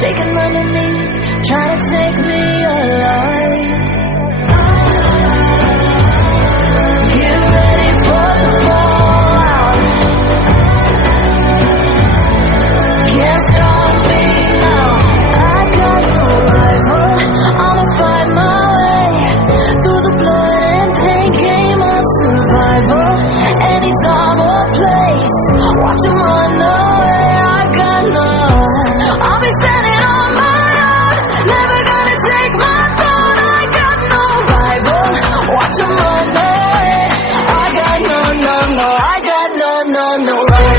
shaking underneath, trying to take me alive. Get ready for the fallout. Can't stop me now. I got no rival. I'ma fight my way through the blood and pain game of survival. Any time or place, watch 'em run away. I got none. I'll be standing on my own, never gonna take my throne. I got no rival. Watch 'em run away. I got no, I got no rival.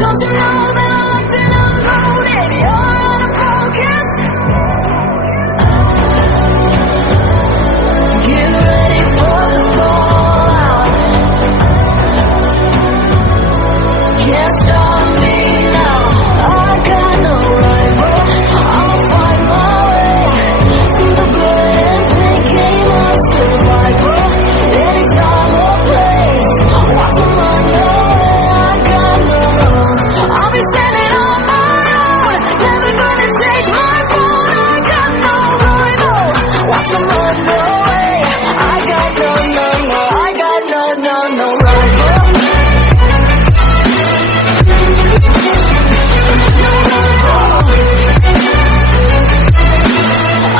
Don't you know that I'm locked and unloaded? You're out of focus. Get ready for the fallout. Can't stop me now. I got no rival. I'ma fight my way through the blood and pain game of survival. Any time or place, watch 'em run away. I got no. I'll be standing on my own, never gonna take my phone. I got no rival. Watch 'em run away. I got no, I got no rival. No rival.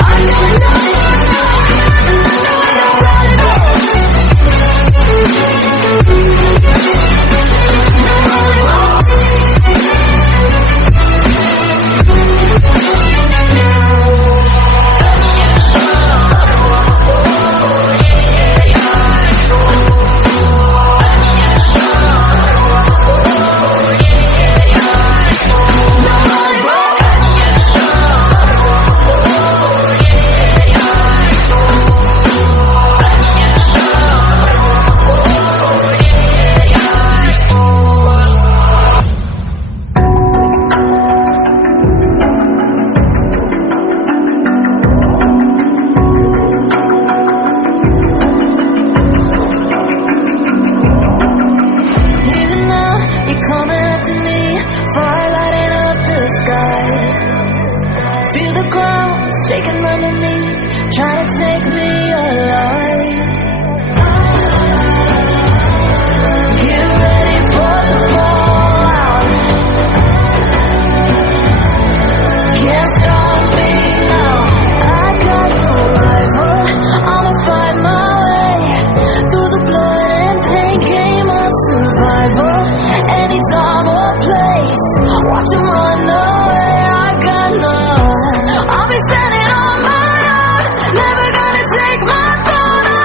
I got no rival. Feel the ground shaking underneath, trying to take me alive. Get ready for the fallout. Can't stop me now. I got no rival. I'ma fight my way through the blood and pain game of survival. Any time or place, watch 'em run away. I got none. I'll be standing on my own, never gonna take my throne.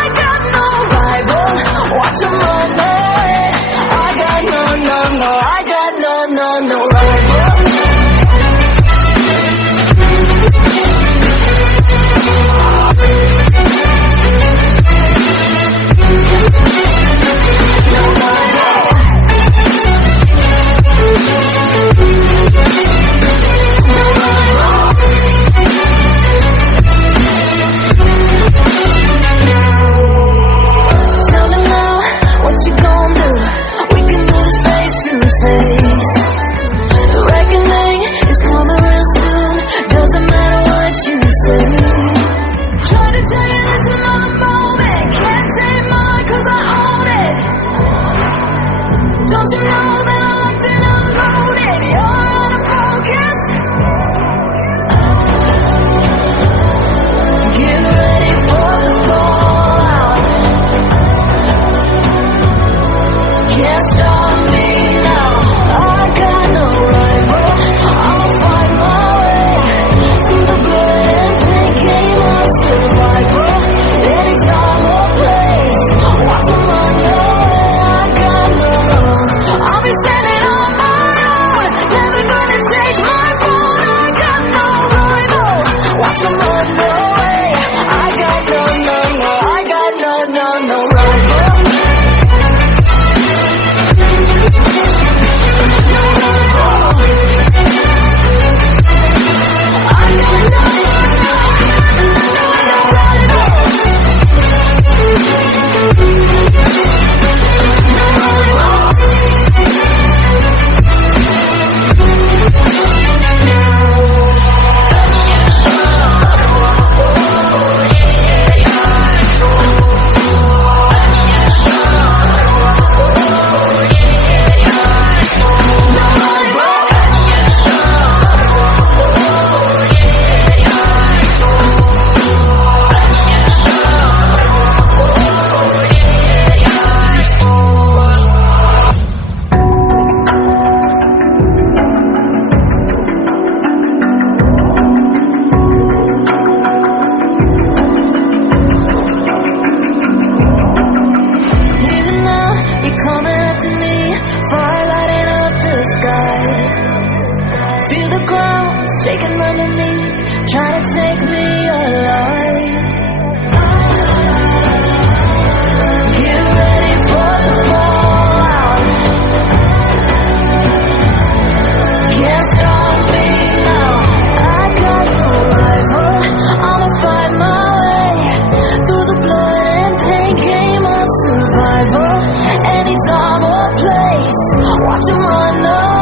ground, shaking underneath, trying to take me alive. Get ready for the fallout. Can't stop me now. I got no rival. I'ma fight my way through the blood and pain. Game of survival. Any time or place, watch 'em run away.